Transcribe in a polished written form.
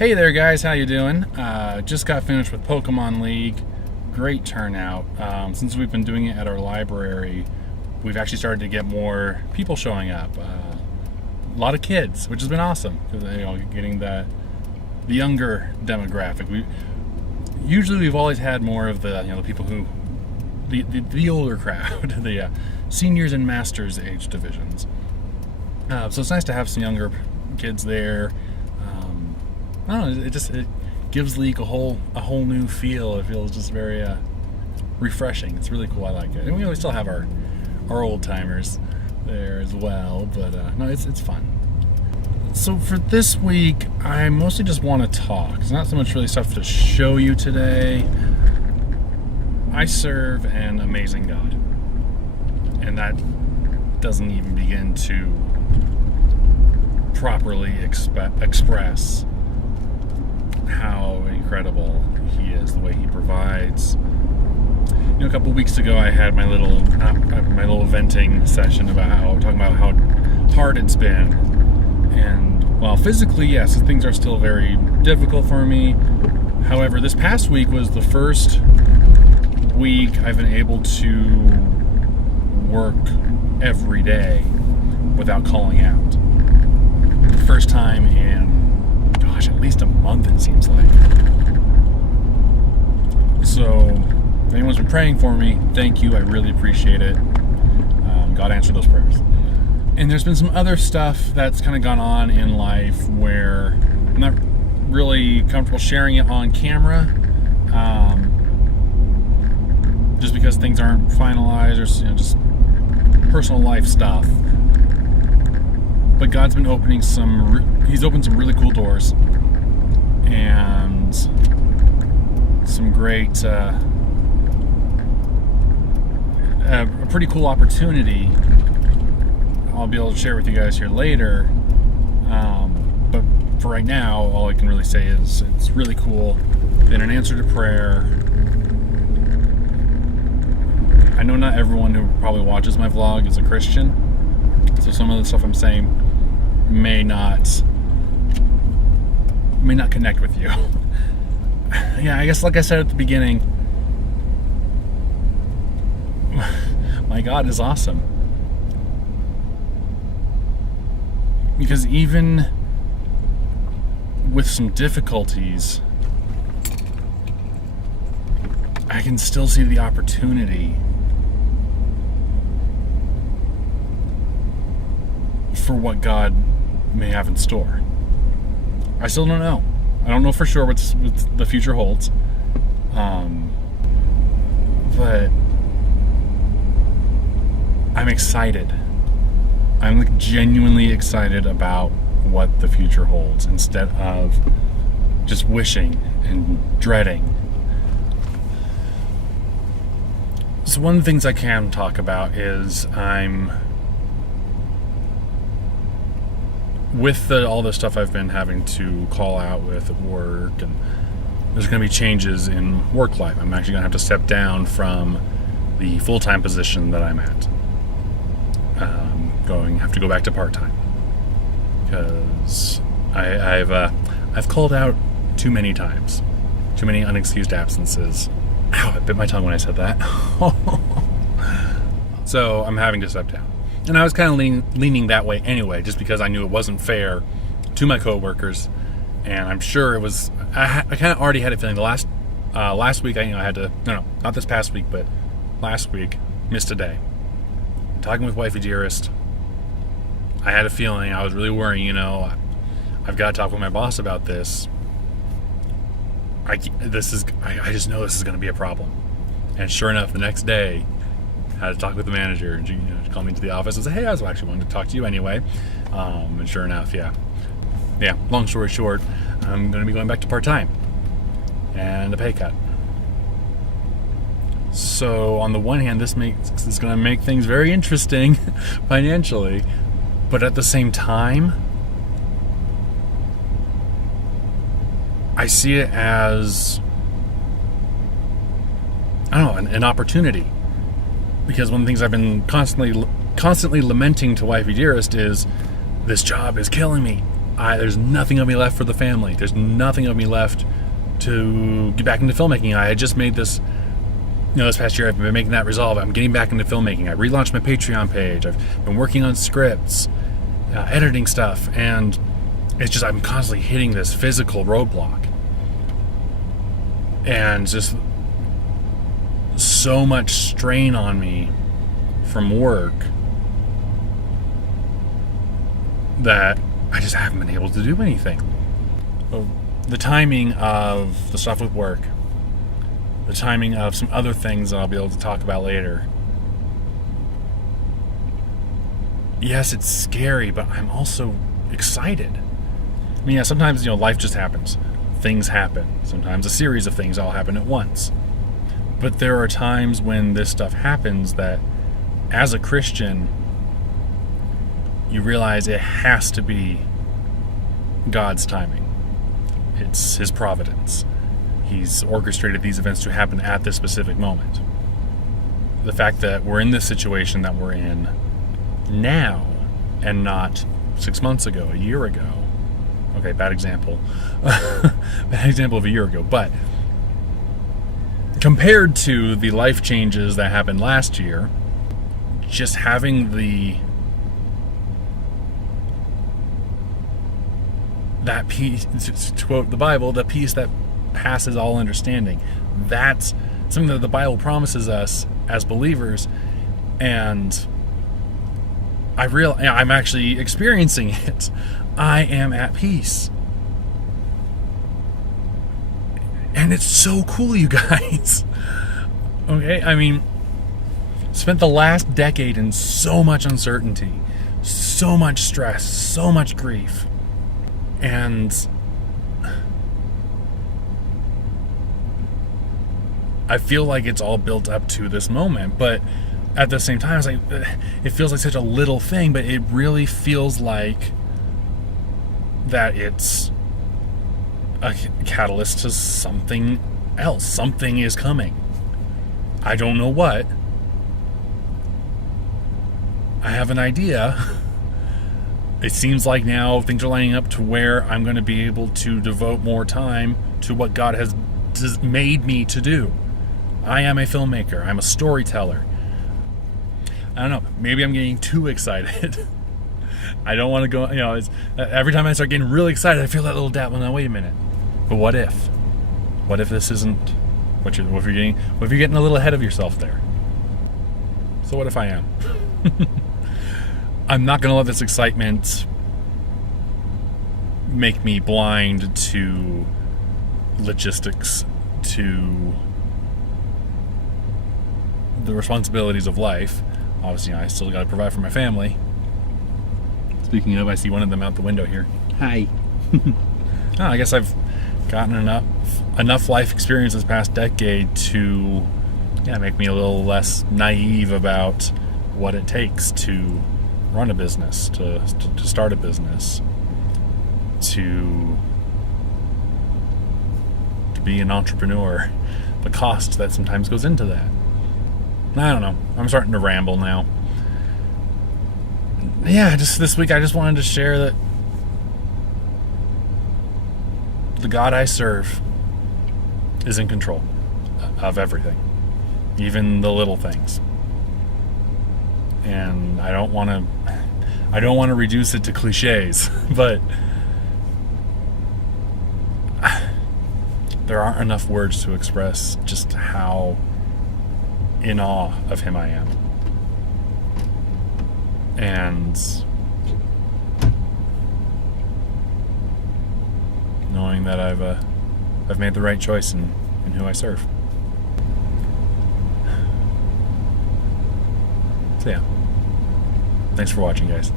Hey there guys, how you doing? Just got finished with Pokemon League. Great turnout. Since we've been doing it at our library, we've actually started to get more people showing up. A lot of kids, which has been awesome. Getting the younger demographic. We've always had more of the people who the older crowd, the seniors and masters age divisions. So it's nice to have some younger kids there. I don't know, it gives League a whole new feel. It feels just very refreshing. It's really cool. I like it. And we still have our old timers there as well, but no, it's fun. So for this week, I mostly just want to talk. It's not so much really stuff to show you today. I serve an amazing God, and that doesn't even begin to properly express how incredible He is, the way He provides. A couple weeks ago, I had my little venting session talking about how hard it's been, and while physically, yes, things are still very difficult for me. However, this past week was the first week I've been able to work every day without calling out. The first time in at least a month, it seems like. So if anyone's been praying for me, thank you. I really appreciate it. God answered those prayers. And there's been some other stuff that's kind of gone on in life where I'm not really comfortable sharing it on camera, just because things aren't finalized, or just personal life stuff. But God's been opening He's opened some really cool doors and some great, a pretty cool opportunity I'll be able to share with you guys here later. But for right now, all I can really say is it's really cool. Been an answer to prayer. I know not everyone who probably watches my vlog is a Christian, so some of the stuff I'm saying may not connect with you. Yeah, I guess like I said at the beginning, my God is awesome. Because even with some difficulties, I can still see the opportunity for what God may have in store. I still don't know. I don't know for sure what the future holds. But I'm excited. I'm genuinely excited about what the future holds instead of just wishing and dreading. So one of the things I can talk about is with all the stuff I've been having to call out with at work, and there's going to be changes in work life. I'm actually going to have to step down from the full-time position that I'm at. Have to go back to part-time because I've called out too many times, too many unexcused absences. Ow! I bit my tongue when I said that. So I'm having to step down. And I was kind of leaning that way anyway, just because I knew it wasn't fair to my coworkers, and I'm sure it was. I kind of already had a feeling. The last week, I had to. No, not this past week, but last week, missed a day. Talking with Wifey Dearest, I had a feeling. I was really worrying. I've got to talk with my boss about this. I just know this is going to be a problem. And sure enough, the next day, I had to talk with the manager, and she called me to the office and said, "Hey, I was actually wanting to talk to you anyway." And sure enough, yeah. Long story short, I'm going to be going back to part-time and a pay cut. So on the one hand, this is going to make things very interesting financially, but at the same time, I see it as, an opportunity. Because one of the things I've been constantly lamenting to Wifey Dearest is, this job is killing me. There's nothing of me left for the family. There's nothing of me left to get back into filmmaking. I had just made this, this past year I've been making that resolve. I'm getting back into filmmaking. I relaunched my Patreon page. I've been working on scripts, editing stuff, and it's just I'm constantly hitting this physical roadblock. And just so much strain on me from work that I just haven't been able to do anything. The timing of the stuff with work, the timing of some other things that I'll be able to talk about later. Yes, it's scary, but I'm also excited. I mean, yeah, sometimes, life just happens. Things happen. Sometimes a series of things all happen at once. But there are times when this stuff happens that, as a Christian, you realize it has to be God's timing. It's His providence. He's orchestrated these events to happen at this specific moment. The fact that we're in this situation that we're in now and not 6 months ago, a year ago. Okay, bad example. Bad example of a year ago. But compared to the life changes that happened last year, just having that peace, to quote the Bible, the peace that passes all understanding. That's something that the Bible promises us as believers, and I'm actually experiencing it. I am at peace. And it's so cool, you guys. Okay, I mean, spent the last decade in so much uncertainty, so much stress, so much grief. And I feel like it's all built up to this moment, but at the same time, it's like, it feels like such a little thing, but it really feels like that it's a catalyst to something else. Something is coming. I don't know what. I have an idea. It seems like now things are lining up to where I'm going to be able to devote more time to what God has made me to do. I am a filmmaker. I'm a storyteller. I don't know. Maybe I'm getting too excited. I don't want to go, every time I start getting really excited, I feel that little doubt. Well, now, wait a minute. But what if? What if this isn't what you're getting a little ahead of yourself there? So what if I am? I'm not going to let this excitement make me blind to logistics, to the responsibilities of life. Obviously, I still got to provide for my family. Speaking of, I see one of them out the window here. Hi. I guess I've gotten enough life experience this past decade to make me a little less naive about what it takes to run a business, to start a business, to be an entrepreneur, the cost that sometimes goes into that. I don't know. I'm starting to ramble now. Yeah, just this week I just wanted to share that the God I serve is in control of everything, even the little things. And I don't want to reduce it to cliches, but there aren't enough words to express just how in awe of Him I am. And knowing that I've made the right choice in who I serve. So yeah. Thanks for watching, guys.